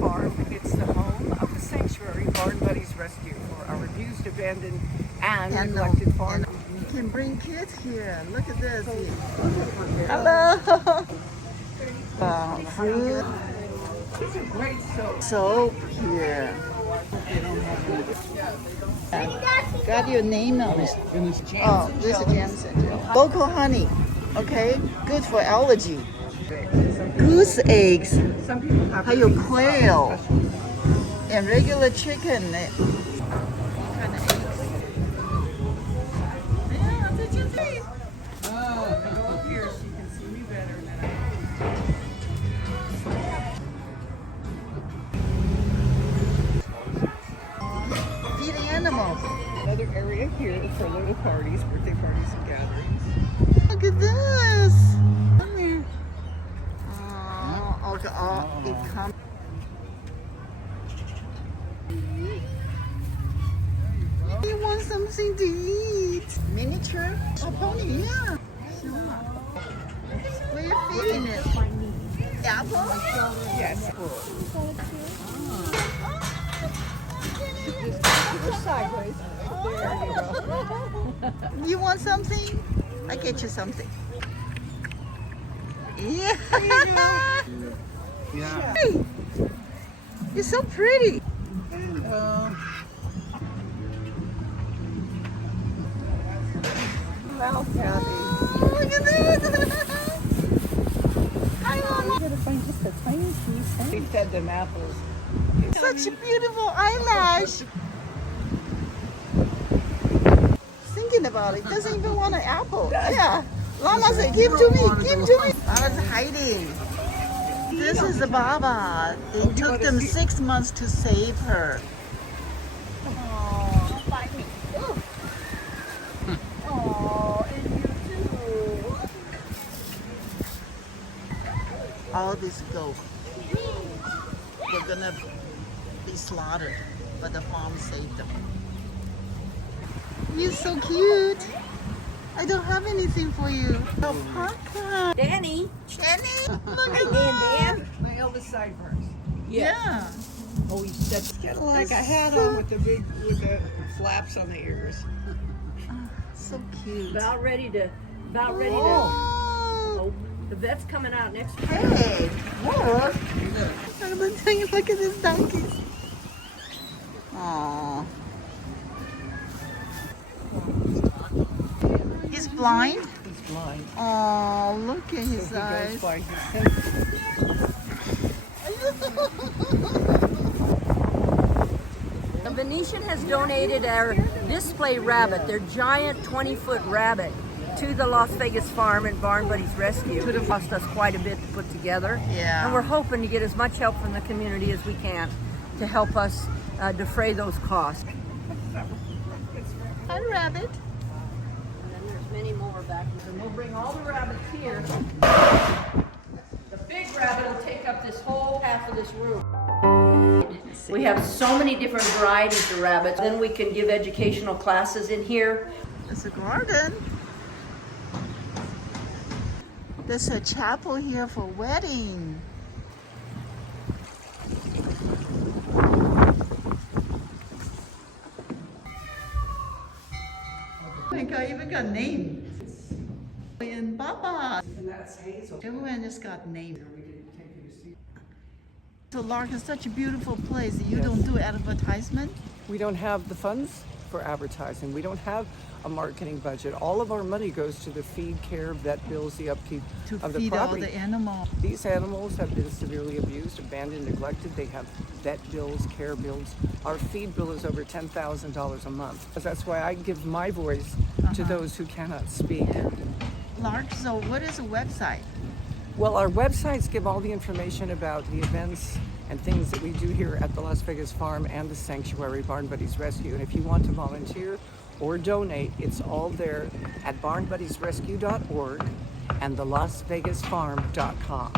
Farm. It's the home of the sanctuary Barn Buddies Rescue for our abused, abandoned, and neglected farm. You can bring kids here. Look at this. Hello. Fruit. Great soap. Soap here. Got your name on it. Oh, this is Jansen. Local honey. Okay, good for allergy. Goose eggs. Some people have 还有 quail and regular chicken. here so you can see me better now. Feed the animals. Another area here for little parties, birthday parties and gatherings. Look at this. Come here. Oh, okay. Oh, it comes. You want something to eat? Miniature? Oh, pony, yeah. Where are you feeding it? Apple? Yes. Just sideways. There you go. You want something? I get you something. Yeah. Yeah. Hey, you're so pretty. Well, Kathy. Oh, look at this. Hi, Mama. I'm gonna find just a tiny piece. We fed them apples. Such a beautiful eyelash. Thinking about it, doesn't even want an apple. Yeah. Lama said, give to me, give to me. Lama's hiding. This is the Baba. It took them 6 months to save her. Oh, bite me. Oh, and you too. All these goats, they're gonna be slaughtered, but the farm saved them. You're so cute. I don't have anything for you. Alpaca. Danny. Danny, look at that. My eldest sideburns. Yeah. Oh, that's got like a hat on with the flaps on the ears. So cute. About ready to. Oh. Oh, the vet's coming out next week. Hey, look. Look at this donkey. Aww. He's blind? He's blind. Oh, look at his So he eyes. goes by The Venetian has donated our display rabbit, their giant 20-foot rabbit, to the Las Vegas Farm and Barn Buddies Rescue. It cost us quite a bit to put together. Yeah. And we're hoping to get as much help from the community as we can to help us defray those costs. Hi, rabbit. And then there's many more back there. And we'll bring all the rabbits here. The big rabbit will take up this whole half of this room. We have so many different varieties of rabbits. Then we can give educational classes in here. It's a garden. There's a chapel here for wedding. Oh my God, even got names. And Baba. And that's Hazel. Everyone just got names. So Lark is such a beautiful place. You don't do advertisement? We don't have the funds for advertising. We don't have a marketing budget. All of our money goes to the feed, care, vet bills, the upkeep To of the feed property. all the animals. These animals have been severely abused, abandoned, neglected. They have vet bills, care bills. Our feed bill is over $10,000 a month. That's why I give my voice to those who cannot speak. Lark, so what is a website? Well, our websites give all the information about the events and things that we do here at the Las Vegas Farm and the Sanctuary Barn Buddies Rescue. And if you want to volunteer or donate, it's all there at barnbuddiesrescue.org and thelasvegasfarm.com.